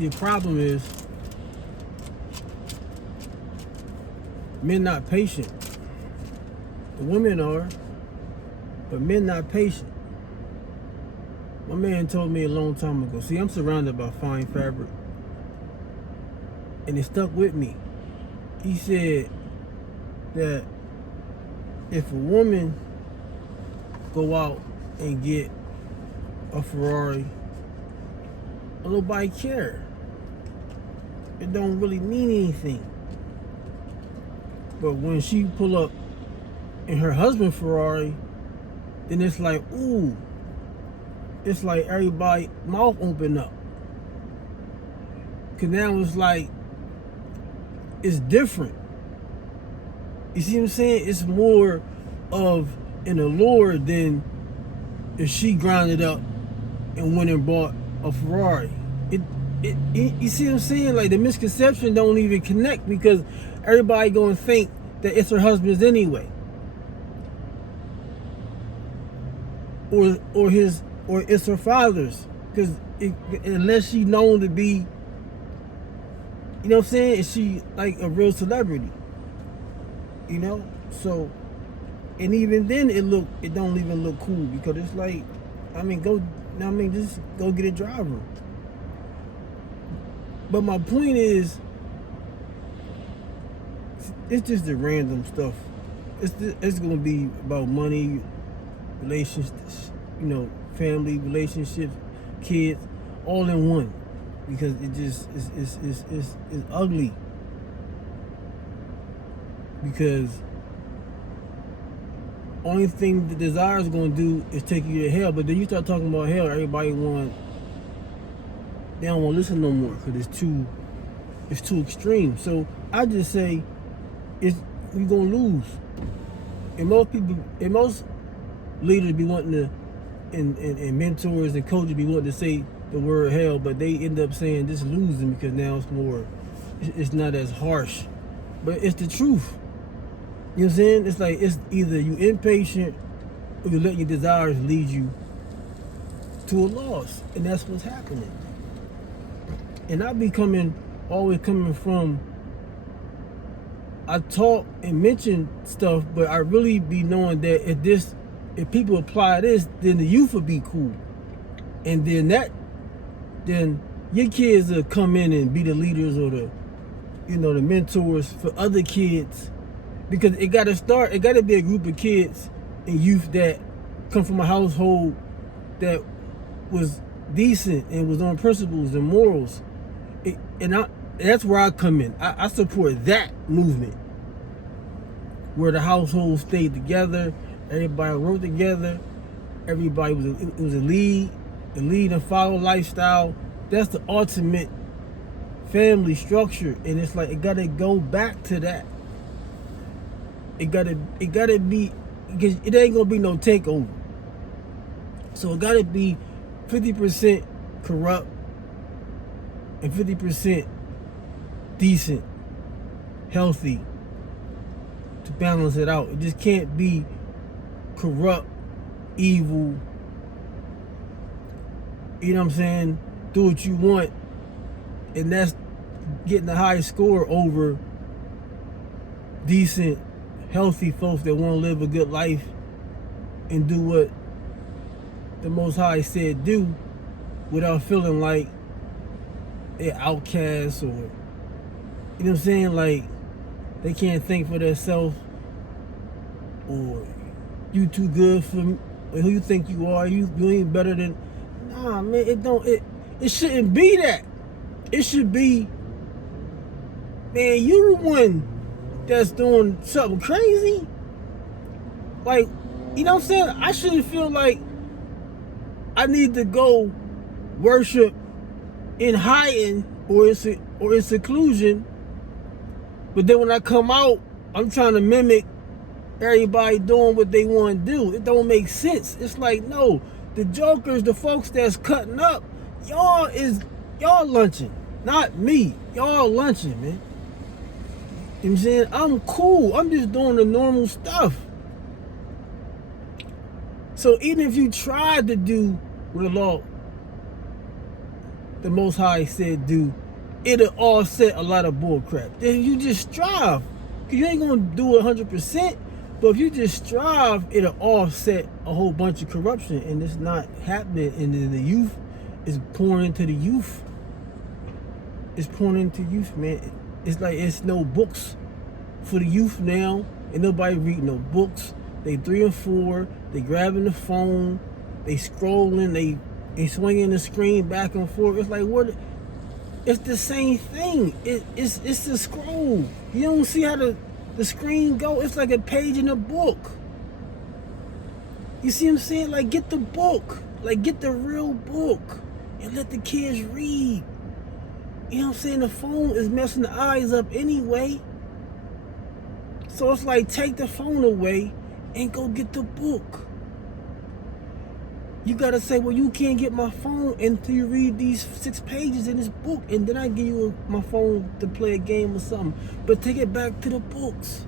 See, the problem is men not patient. The women are, but men not patient. My man told me a long time ago. See, I'm surrounded by fine fabric, and it stuck with me. He said that if a woman go out and get a Ferrari, nobody care. It don't really mean anything. But when she pull up in her husband's Ferrari, then it's like, ooh, it's like everybody mouth open up. Cause now it's like, it's different. You see what I'm saying? It's more of an allure than if she grinded up and went and bought a Ferrari. You see what I'm saying? Like, the misconception don't even connect, because everybody gonna think that it's her husband's anyway, or it's her father's, because unless she known to be, you know what I'm saying, is she like a real celebrity, you know? So, and even then it don't even look cool, because it's like, just go get a driver. But my point is, it's just the random stuff. It's gonna be about money, relationships, family, relationships, kids, all in one, because it just it's ugly. Because only thing the desire is gonna do is take you to hell. But then you start talking about hell, everybody they don't want to listen no more, because it's too extreme. So I just say, we're gonna lose. And most leaders be wanting to, and mentors and coaches be wanting to say the word hell, but they end up saying this losing, because now it's not as harsh. But it's the truth. You know what I'm saying? It's like, it's either you impatient or you let your desires lead you to a loss. And that's what's happening. And I be always coming from, I talk and mention stuff, but I really be knowing that if people apply this, then the youth will be cool. And then your kids will come in and be the leaders, or the mentors for other kids. Because it gotta be a group of kids and youth that come from a household that was decent and was on principles and morals. That's where I come in. I support that movement, where the household stayed together, everybody worked together, everybody was a lead and follow lifestyle. That's the ultimate family structure, and it's like, it gotta go back to that. It gotta be, because it ain't gonna be no takeover. So it gotta be 50% corrupt and 50% decent, healthy, to balance it out. It just can't be corrupt, evil, you know what I'm saying, do what you want, and that's getting the highest score over decent, healthy folks that want to live a good life and do what the Most High said do, without feeling like they're outcasts, or, you know what I'm saying, like they can't think for themselves, or you too good for me, or who you think you are, you ain't better than. Nah, man, it shouldn't be that. It should be, man, you the one that's doing something crazy. Like, you know what I'm saying? I shouldn't feel like I need to go worship in hiding or in seclusion, but then when I come out, I'm trying to mimic everybody doing what they want to do. It don't make sense. It's like, no, the jokers, the folks that's cutting up, y'all lunching, not me. Y'all lunching, man. You know what I'm saying? I'm cool. I'm just doing the normal stuff. So even if you tried to do what the law the Most High said do, it'll offset a lot of bull crap. Then you just strive. Because you ain't going to do it 100%, but if you just strive, it'll offset a whole bunch of corruption. And it's not happening. And then the youth is pouring into the youth. It's pouring into youth, man. It's like it's no books for the youth now. And nobody reading no books. They 3 and 4. They grabbing the phone. They scrolling. They swinging the screen back and forth. It's like, what? It's the same thing. It's a scroll. You don't see how the screen go. It's like a page in a book. You see what I'm saying? Like, get the book. Like, get the real book. And let the kids read. You know what I'm saying? The phone is messing the eyes up anyway. So it's like, take the phone away and go get the book. You gotta say, well, you can't get my phone until you read these 6 pages in this book, and then I give you my phone to play a game or something. But take it back to the books.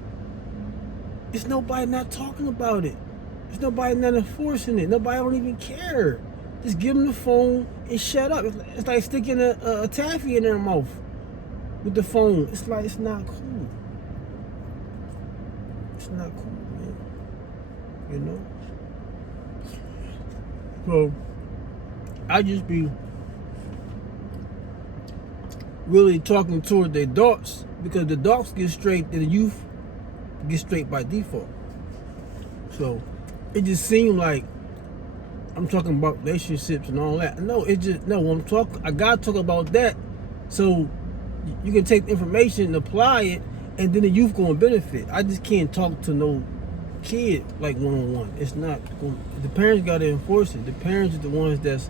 It's nobody not talking about it. There's nobody not enforcing it. Nobody don't even care. Just give them the phone and shut up. It's like sticking a taffy in their mouth with the phone. It's like, it's not cool. It's not cool, man. You know? So, I just be really talking toward the adults, because the adults get straight and the youth get straight by default. So, it just seemed like I'm talking about relationships and all that. No, I gotta talk about that so you can take the information and apply it, and then the youth gonna benefit. I just can't talk to no kid like one-on-one. It's not going. The parents gotta enforce it. The parents are the ones that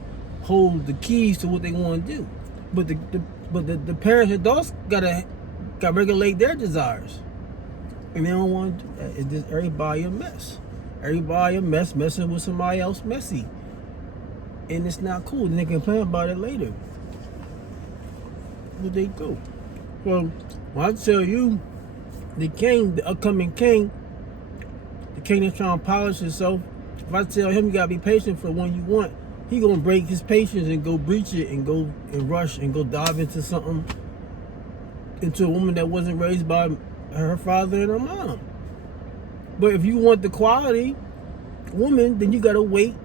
hold the keys to what they want to do. But the parents, adults gotta regulate their desires, and they don't want to do that. It's just everybody a mess. Everybody a mess, messing with somebody else messy, and it's not cool. And they complain about it later. Where they go? Well, when I tell you, the king, the upcoming king. The king that's trying to polish himself, if I tell him you gotta be patient for the one you want, he gonna break his patience and go breach it and go and rush and go dive into something, into a woman that wasn't raised by her father and her mom. But if you want the quality woman, then you gotta wait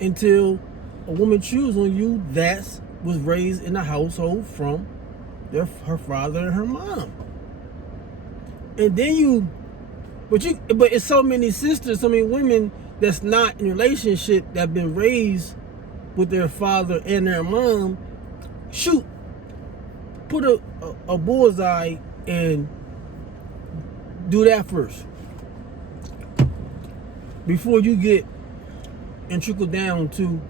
until a woman chooses on you that was raised in a household from her father and her mom. And then But it's so many sisters, so many women that's not in a relationship that have been raised with their father and their mom. Shoot, put a bullseye and do that first before you get and trickle down to.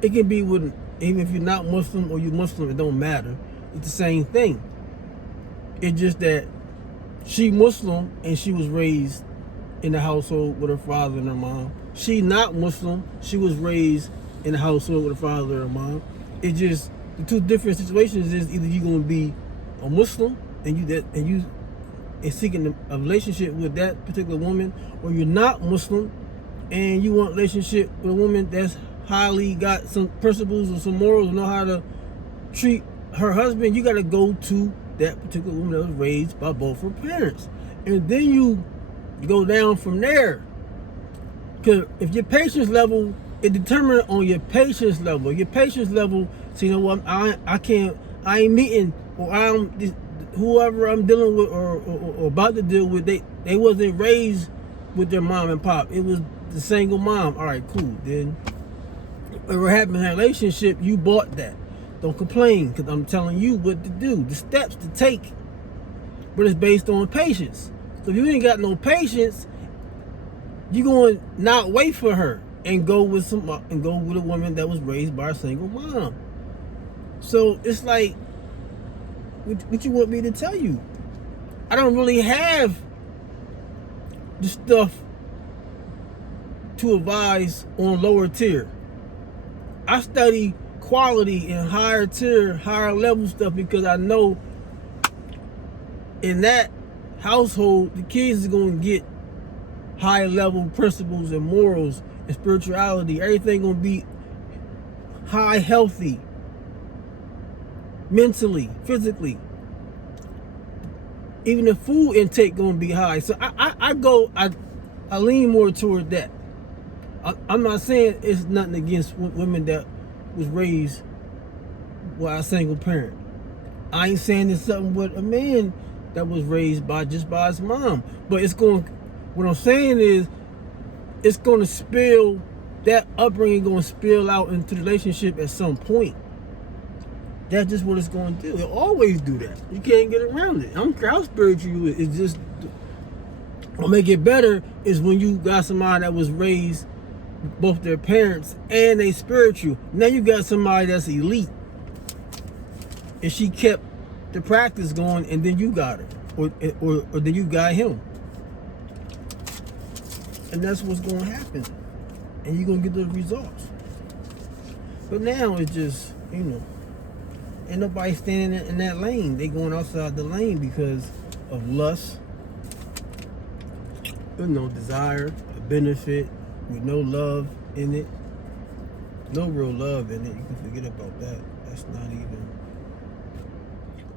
It can be with, even if you're not Muslim or you're Muslim, it don't matter. It's the same thing. It's just that she Muslim and she was raised in the household with her father and her mom. She not Muslim. She was raised in the household with her father and her mom. It just, the two different situations is either you're gonna be a Muslim and you seeking a relationship with that particular woman, or you're not Muslim and you want a relationship with a woman that's highly got some principles or some morals, know how to treat her husband. You gotta go to that particular woman that was raised by both her parents. And then you go down from there. Because if your patience level, it determines on your patience level. Your patience level, so you know what, I ain't meeting, or whoever I'm dealing with or about to deal with, they wasn't raised with their mom and pop. It was the single mom. All right, cool. Then whatever happened in that relationship, you bought that. Don't complain, because I'm telling you what to do, the steps to take. But it's based on patience. So if you ain't got no patience, you're going to not wait for her and go with a woman that was raised by a single mom. So it's like, what you want me to tell you? I don't really have the stuff to advise on lower tier. I study quality and higher tier, higher level stuff, because I know in that household the kids is going to get higher level principles and morals and spirituality. Everything going to be high, healthy. mentally, physically. Even the food intake gonna be high. So I lean more toward that. I'm not saying it's nothing against women that was raised by a single parent. I ain't saying it's something with a man that was raised by his mom. But what I'm saying is, it's going to spill, that upbringing going to spill out into the relationship at some point. That's just what it's going to do. It'll always do that. You can't get around it. I don't care how spiritual you is. It's just, what make it better is when you got somebody that was raised, both their parents and they spiritual. Now you got somebody that's elite. And she kept the practice going, and then you got her. Or then you got him. And that's what's going to happen. And you're going to get the results. But now it's just, ain't nobody standing in that lane. They going outside the lane because of lust, desire, a benefit, with no love in it. No real love in it. You can forget about that. That's not even...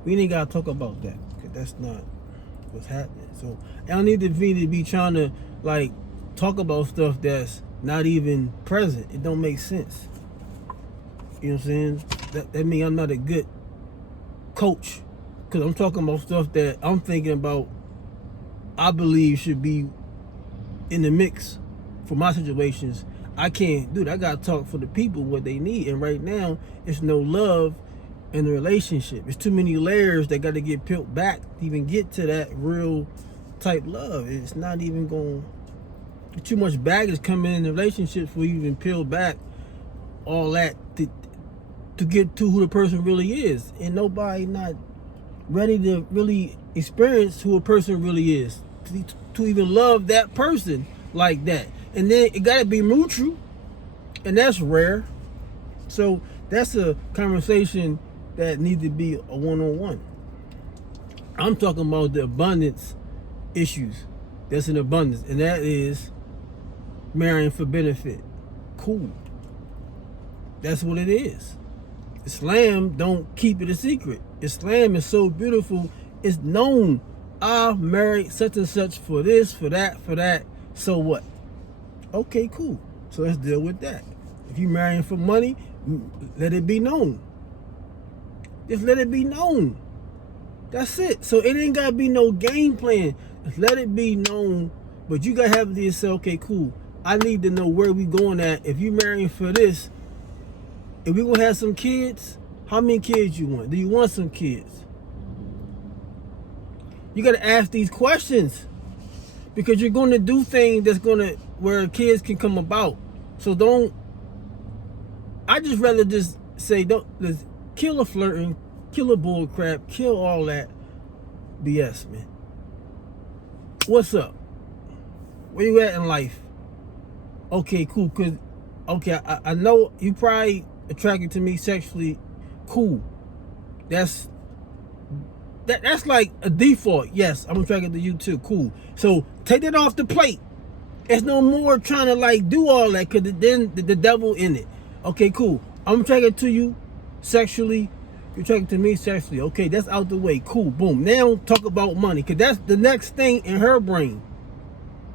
We ain't got to talk about that, because that's not what's happening. So I don't need to be trying to talk about stuff that's not even present. It don't make sense. You know what I'm saying? That means I'm not a good coach, because I'm talking about stuff that I'm thinking about, I believe should be in the mix for my situations. I can't do that. I got to talk for the people what they need. And right now, it's no love in the relationship. It's too many layers that got to get peeled back to even get to that real type love. It's not even going... Too much baggage coming in the relationships for you even peel back all that to get to who the person really is. And nobody not ready to really experience who a person really is. To even love that person like that. And then it got to be mutual. And that's rare. So that's a conversation that needs to be a one-on-one. I'm talking about the abundance issues. That's an abundance. And that is marrying for benefit. Cool. That's what it is. Islam don't keep it a secret. Islam is so beautiful. It's known. I married such and such for this, for that. So what? Okay, cool. So let's deal with that. If you marrying for money, let it be known. Just let it be known. That's it. So it ain't gotta be no game plan. Just let it be known. But you gotta have to say, okay, cool. I need to know where we going at. If you marrying for this, if we gonna have some kids, how many kids you want? Do you want some kids? You gotta ask these questions, because you're gonna do things that's gonna where kids can come about. So don't. I just rather just say let's kill the flirting, kill the bull crap, kill all that BS, man. What's up? Where you at in life? Okay, cool. Cause I know you probably attracted to me sexually. Cool. That's like a default. Yes, I'm attracted to you too. Cool. So take that off the plate. There's no more trying to do all that, because then the devil in it. Okay, cool. I'm attracted to you sexually. You're attracted to me sexually. Okay, that's out the way. Cool. Boom. Now talk about money, because that's the next thing in her brain.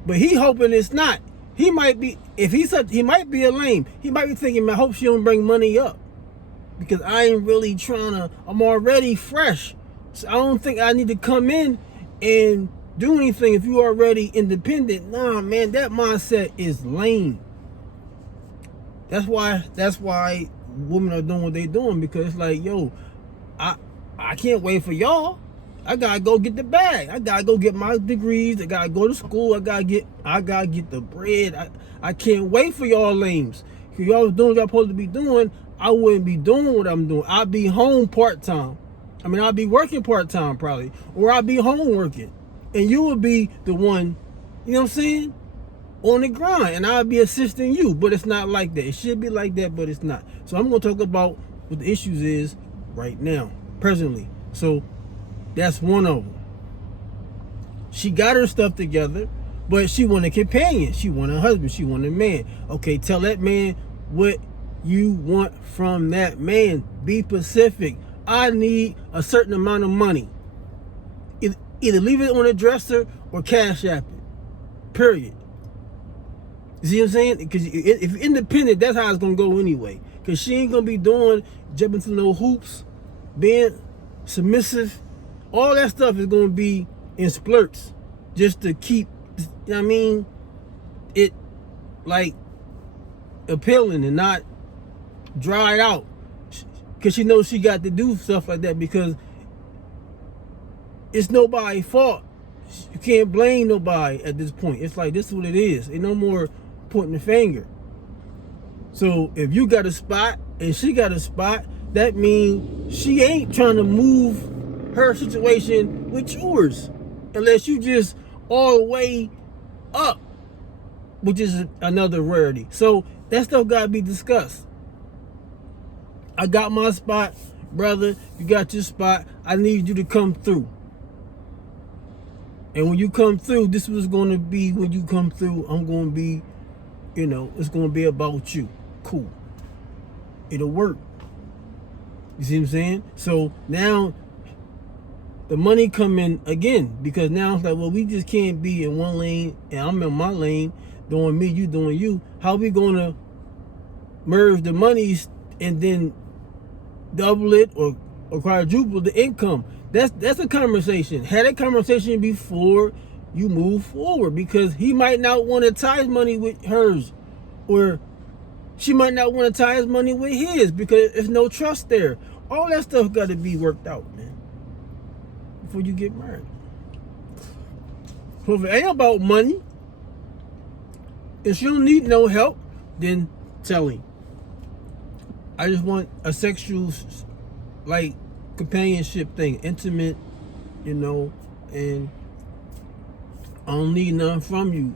But he hoping it's not. He might be, he might be a lame. He might be thinking, man, I hope she don't bring money up, because I ain't really trying to, I'm already fresh. So I don't think I need to come in and do anything if you already independent. Nah, man, that mindset is lame. That's why women are doing what they doing, because it's like, yo, I can't wait for y'all. I gotta go get the bag. I gotta go get my degrees. I gotta go to school. I gotta get the bread. I can't wait for y'all lames. If y'all doing what y'all supposed to be doing, I wouldn't be doing what I'm doing. I'd be home part-time. I mean, I'd be working part-time probably. Or I'd be home working. And you would be the one, you know what I'm saying, on the grind. And I'd be assisting you. But it's not like that. It should be like that, but it's not. So I'm going to talk about what the issues is right now, presently. So that's one of them. She got her stuff together, but she want a companion. She want a husband. She want a man. Okay, tell that man what you want from that man. Be specific. I need a certain amount of money. Either leave it on the dresser or cash app it. Period. You see what I'm saying? Because if you're independent, that's how it's going to go anyway. Because she ain't going to be jumping through no hoops, being submissive. All that stuff is going to be in splurts just to keep, you know what I mean, it like appealing and not dried out. Because she knows she got to do stuff like that because it's nobody's fault. You can't blame nobody at this point. It's like, this is what it is. Ain't no more pointing the finger. So if you got a spot and she got a spot, that means she ain't trying to move her situation with yours. Unless you just all the way up, which is another rarity. So that stuff got to be discussed. I got my spot, brother. You got your spot. I need you to come through. And when you come through, this was going to be, when you come through, I'm going to be, it's going to be about you. Cool. It'll work. You see what I'm saying? So now the money come in again, because now it's like, well, we just can't be in one lane and I'm in my lane doing me, you doing you. How are we going to merge the monies and then double it or quadruple the income? That's a conversation. Had a conversation before you move forward, because he might not want to tie his money with hers, or she might not want to tie his money with his because there's no trust there. All that stuff got to be worked out, man, before you get married. So if it ain't about money, if you don't need no help, then tell him. I just want a sexual, like, companionship thing, intimate, and I don't need nothing from you.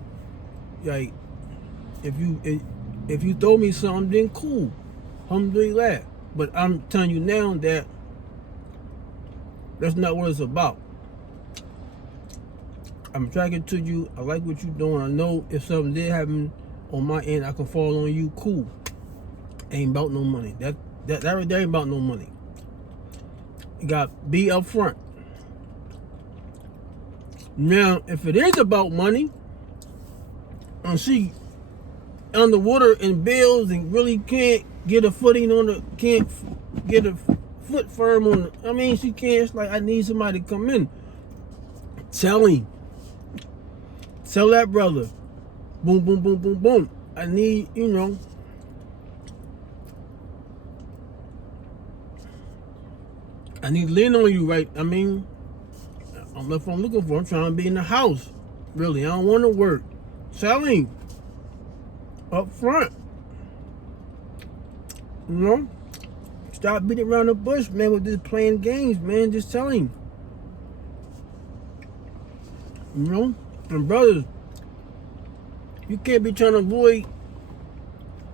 Like, if you throw me something, then cool, alhamdulillah. But I'm telling you now that that's not what it's about. I'm attracted to you. I like what you're doing. I know if something did happen on my end, I can fall on you. Cool. Ain't about no money. That right there ain't about no money. You got to be upfront. Now, if it is about money, and she underwater in bills and really can't get a footing can't get a foot firm on she can't. It's like, I need somebody to come in. Tell him. Tell that brother. Boom, boom, boom, boom, boom. I need, I need to lean on you, right? If I'm looking for, I'm trying to be in the house. Really, I don't want to work. Tell him. Up front. Stop beating around the bush, man, with this playing games, man. Just tell him. And brothers, you can't be trying to avoid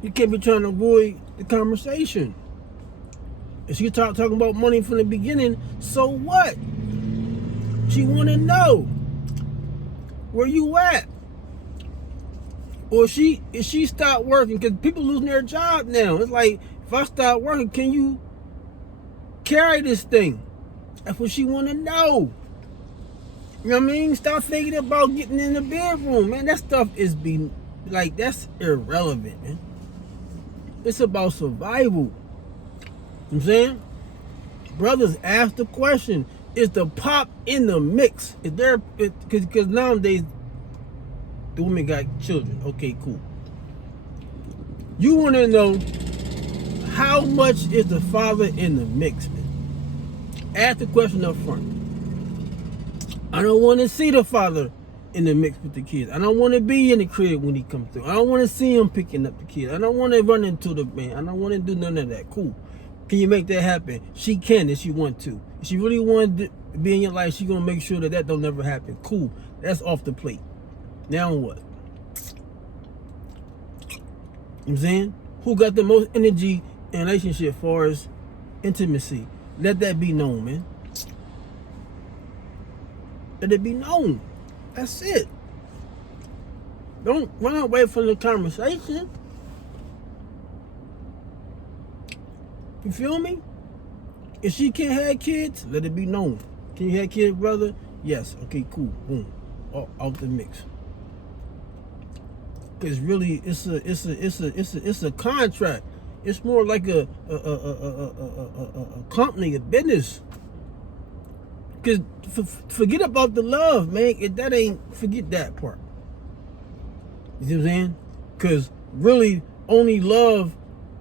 the conversation. If she talking about money from the beginning, so what? She want to know where you at. Or if she stop working, because people losing their job now. It's like, if I stop working, can you carry this thing? That's what she want to know. You know what I mean? Stop thinking about getting in the bedroom, man. That stuff that's irrelevant, man. It's about survival. You know what I'm saying? Brothers, ask the question. Is the pop in the mix? Is there, because nowadays the women got children. Okay, cool. You want to know how much is the father in the mix, man? Ask the question up front. I don't want to see the father in the mix with the kids. I don't want to be in the crib when he comes through. I don't want to see him picking up the kids. I don't want to run into the man. I don't want to do none of that. Cool. Can you make that happen? She can if she want to. If she really want to be in your life, she going to make sure that don't never happen. Cool. That's off the plate. Now what? You know what I'm saying? Who got the most energy in a relationship as far as intimacy? Let that be known, man. Let it be known. That's it. Don't run away from the conversation. You feel me? If she can't have kids, let it be known. Can you have kids, brother? Yes. Okay, cool. Boom. Out the mix. Because really, it's a contract. It's more like a company, a business. Because forget about the love, man. Forget that part. You see what I'm saying? Because really, only love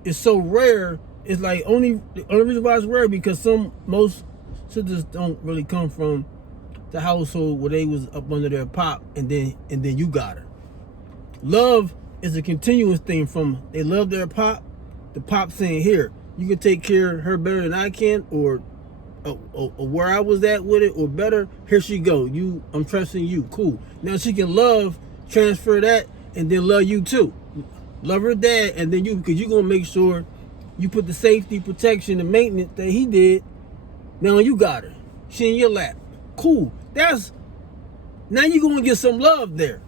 is so rare. It's like the only reason why it's rare because most sisters don't really come from the household where they was up under their pop and then you got her. Love is a continuous thing from they love their pop, the pop saying, here, you can take care of her better than I can, or where I was at with it, or better, here she go. I'm trusting you. Cool. Now she can transfer that, and then love you too. Love her dad, and then because you're gonna make sure you put the safety, protection, and maintenance that he did. Now you got her. She in your lap. Cool. Now you're gonna get some love there.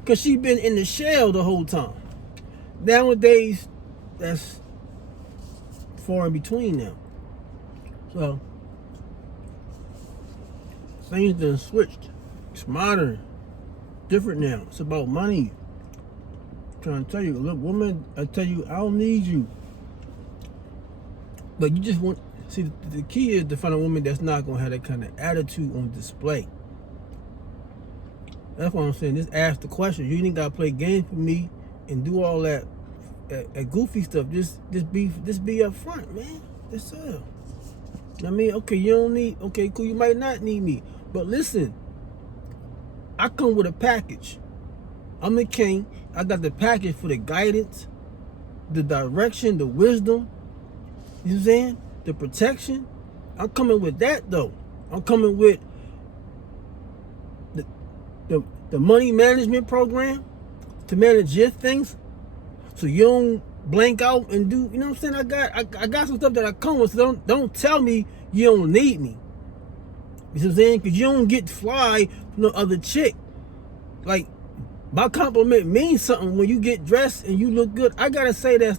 Because she been in the shell the whole time. Nowadays, that's far in between now. So, things done switched. It's modern. Different now. It's about money. I'm trying to tell you, look, woman, I tell you, I don't need you. But you just want, see, the key is to find a woman that's not going to have that kind of attitude on display. That's what I'm saying. Just ask the question. You ain't got to play games with me and do all that goofy stuff. Just be upfront, man. That's all. I mean, okay, you don't need, okay, cool, you might not need me. But listen, I come with a package. I'm the king. I got the package for the guidance, the direction, the wisdom, you know what I'm saying? The protection. I'm coming with that, though. I'm coming with the money management program to manage your things so you don't blank out and do, you know what I'm saying? I got some stuff that I come with, so don't tell me you don't need me. You know what I'm saying? Because you don't get fly from no other chick. Like, my compliment means something when you get dressed and you look good. I gotta say that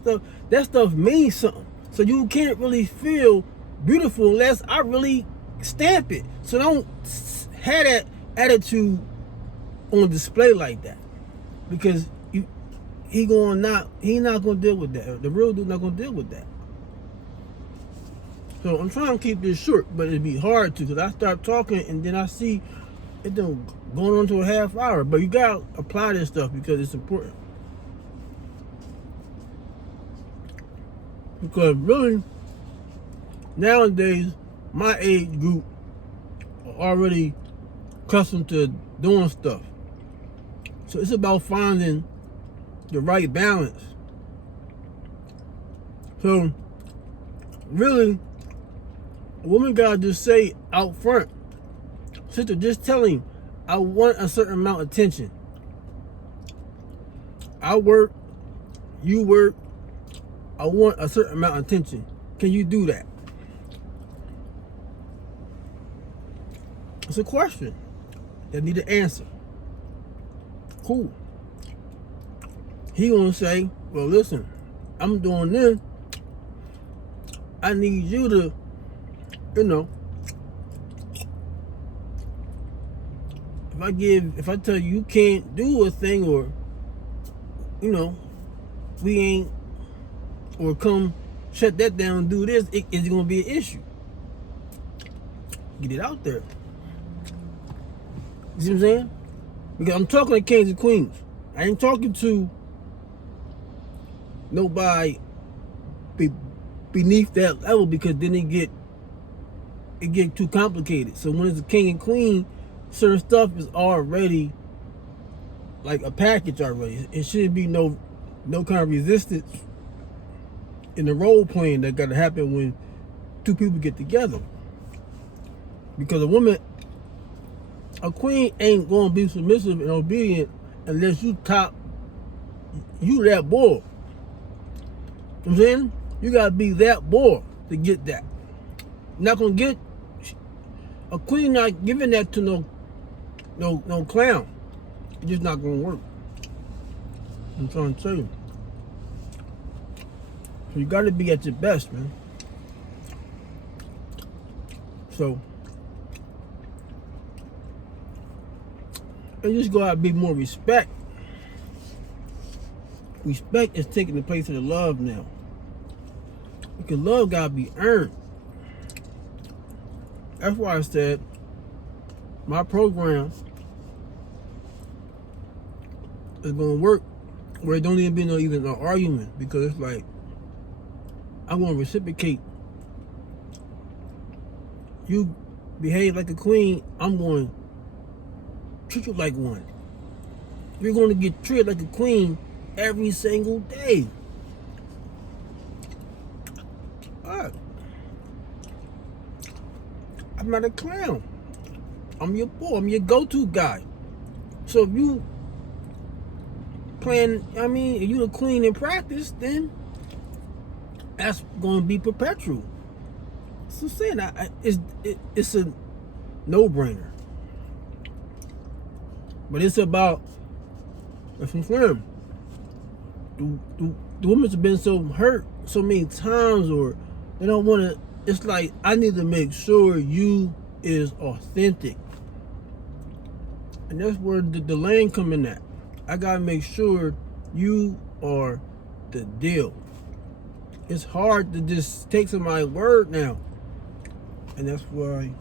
stuff means something. So you can't really feel beautiful unless I really stamp it. So don't have that attitude on display like that, because he not gonna deal with that. The real dude not gonna deal with that. So I'm trying to keep this short, but it'd be hard to, because I start talking and then I see it going on to a half hour. But you gotta apply this stuff because it's important. Because really, nowadays, my age group are already accustomed to doing stuff. So it's about finding the right balance. So really, a woman gotta just say out front, sister, just tell him, I want a certain amount of attention. I work, you work, I want a certain amount of attention. Can you do that? It's a question that need an answer. Cool. He gonna say, well, listen, I'm doing this. I need you to, if I tell you can't do a thing, or, we ain't, or come shut that down and do this, it's gonna be an issue. Get it out there. You see what I'm saying? Because I'm talking to kings and queens. I ain't talking to nobody beneath that level, because then it get too complicated. So when it's a king and queen, certain stuff is already like a package already. It shouldn't be no kind of resistance in the role playing that got to happen when two people get together. Because a queen ain't gonna be submissive and obedient unless you that boy. You know what I'm saying? You gotta be that boy to get that. Not gonna get a queen, not giving that to no clown. It's just not gonna work. I'm trying to tell you. So you gotta be at your best, man. So and just gotta be more respect. Respect is taking the place of the love now. Because love gotta be earned. That's why I said my program is gonna work where it don't even be even an argument, because it's like I want to reciprocate. You behave like a queen, I'm going to treat you like one. You're going to get treated like a queen every single day. Alright. I'm not a clown. I'm your boy. I'm your go-to guy. So if you playing, if you the queen in practice, then that's going to be perpetual. So saying it's a no-brainer. But it's about, if I'm saying, the women have been so hurt so many times, or they don't want to. It's like, I need to make sure you is authentic, and that's where the lane come in at. I gotta make sure you are the deal. It's hard to just take somebody's word now, and that's why,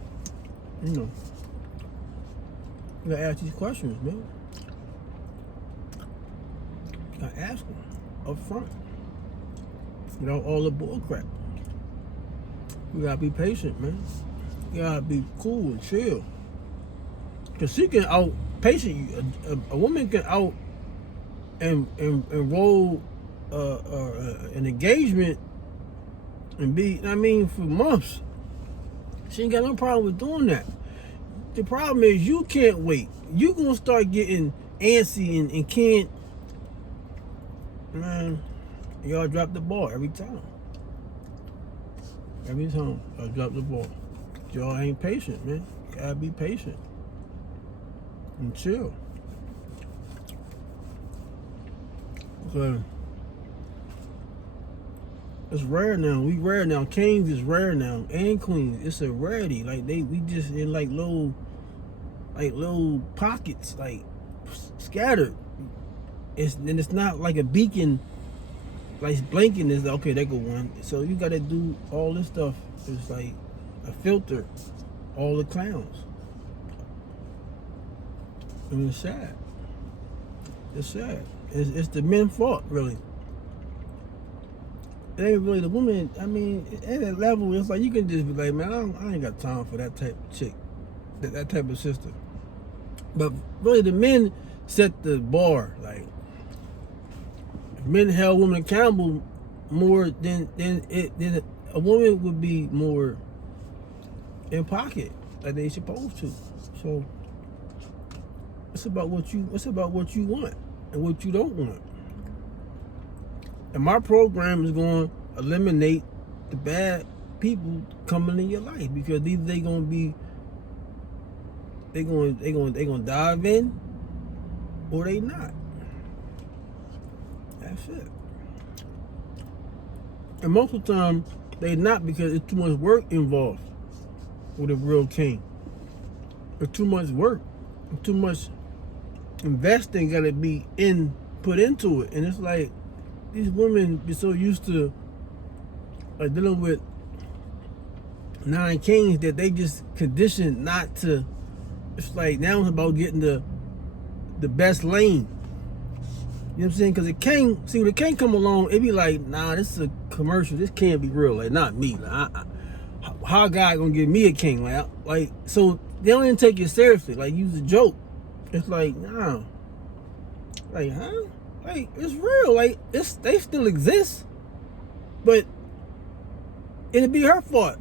you gotta ask these questions, man. You gotta ask them up front, without all the bull crap. You gotta be patient, man. You gotta be cool and chill. Cause she can out patient you. A woman can out and roll an engagement and be, for months. She ain't got no problem with doing that. The problem is you can't wait. You gonna start getting antsy and can't. Man, y'all drop the ball every time. Every time I drop the ball. Y'all ain't patient, man. You gotta be patient and chill. So it's rare now. We rare now. Kings is rare now, and queens. It's a rarity. Like we just in like little pockets, like scattered. It's not like a beacon. Like blinking is okay. They go one. So you gotta do all this stuff. It's like a filter. All the clowns. And it's sad. It's sad. It's the men's fault, really. It ain't really the woman. At that level, it's like you can just be like, man, I ain't got time for that type of chick, that type of sister. But really, the men set the bar. Like, if men held women accountable more than a woman would be more in pocket, like they supposed to. So it's about what you want and what you don't want. And my program is going to eliminate the bad people coming in your life, because either they going to dive in, or they not. That's it. And most of the time they not, because it's too much work involved with a real king. There's too much work, too much investing got to be put into it, and it's like these women be so used to dealing with 9 kings that they just conditioned not to. It's like now it's about getting the best lane. You know what I'm saying? Because when the king come along, it be like, nah, this is a commercial. This can't be real. Like, not me. Like, how God gonna give me a king? Like, so they don't even take it seriously. Like, use a joke. It's like, nah. Like, huh? Like, it's real. Like, they still exist. But it'll be her fault.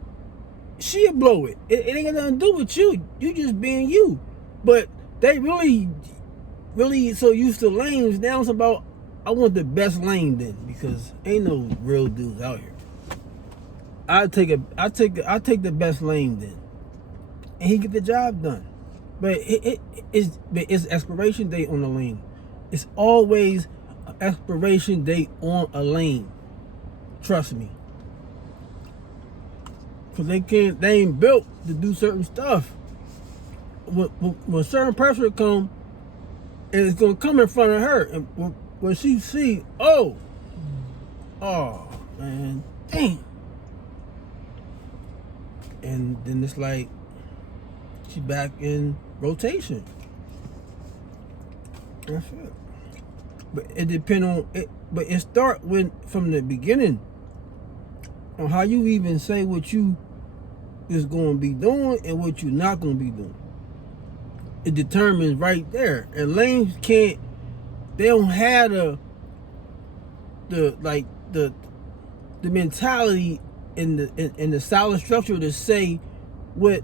She'll blow it. It ain't got nothing to do with you. You just being you. But they really so used to lanes. Now it's about, I want the best lane then, because ain't no real dudes out here. I take the best lane then, and he get the job done. But it's expiration date on the lane. It's always an expiration date on a lane. Trust me. Cause they ain't built to do certain stuff. When certain pressure come, and it's gonna come in front of her, and when she see, oh man, dang, and then it's like she back in rotation. That's it. But it depends on it. But it start from the beginning on how you even say what you is going to be doing and what you're not going to be doing. It determines right there. And lanes can't. They don't have the mentality and the solid structure to say what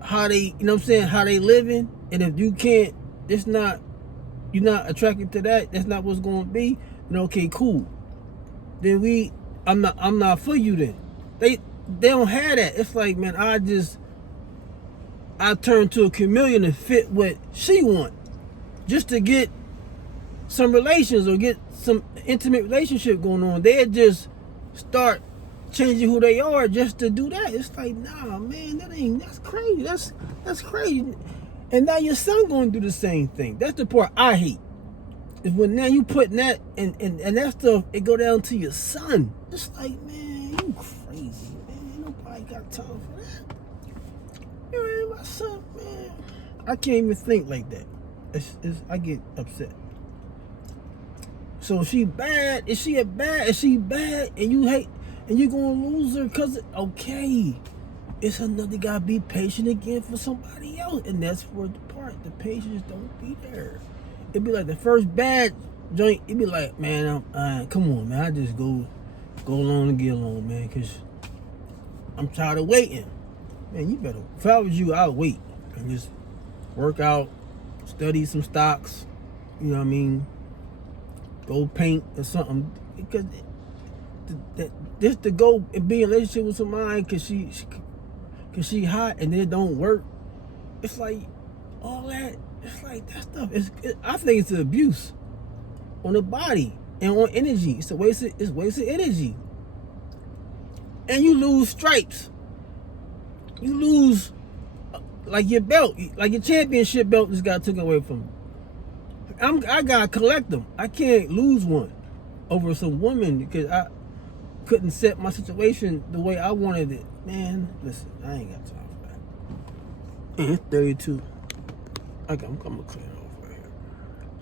how they, you know what I'm saying, how they living. And if you can't, you're not attracted to that, that's not what's going to be, then okay, cool. Then I'm not for you then. They don't have that. It's like, man, I turn to a chameleon to fit what she want, just to get some relations or get some intimate relationship going on. They'll just start changing who they are just to do that. It's like, nah, man, that's crazy. That's crazy. And now your son going to do the same thing. That's the part I hate. Is when now you putting that and that stuff, it go down to your son. It's like, man, you crazy, man. Ain't nobody got time for that. Man, my son, man, I can't even think like that. I get upset. So she bad. Is she bad? Is she bad? And you hate, and you gonna lose her because, okay, it's another gotta be patient again for somebody else. And that's where the part, the patience don't be there. It'd be like the first bad joint, it'd be like, man, come on, man, I just go along and get along, man, because I'm tired of waiting. Man, you better, if I was you, I'd wait and just work out, study some stocks, you know what I mean, go paint or something, because just to go and be in a relationship with somebody because she hot and it don't work, it's like all that. It's like that stuff. I think it's an abuse on the body and on energy. It's wasted energy, and you lose stripes. You lose like your belt, like your championship belt just got taken away from you. I gotta collect them. I can't lose one over some woman because I couldn't set my situation the way I wanted it. Man, listen, I ain't got time for that. And it's 32. I'm gonna clear it.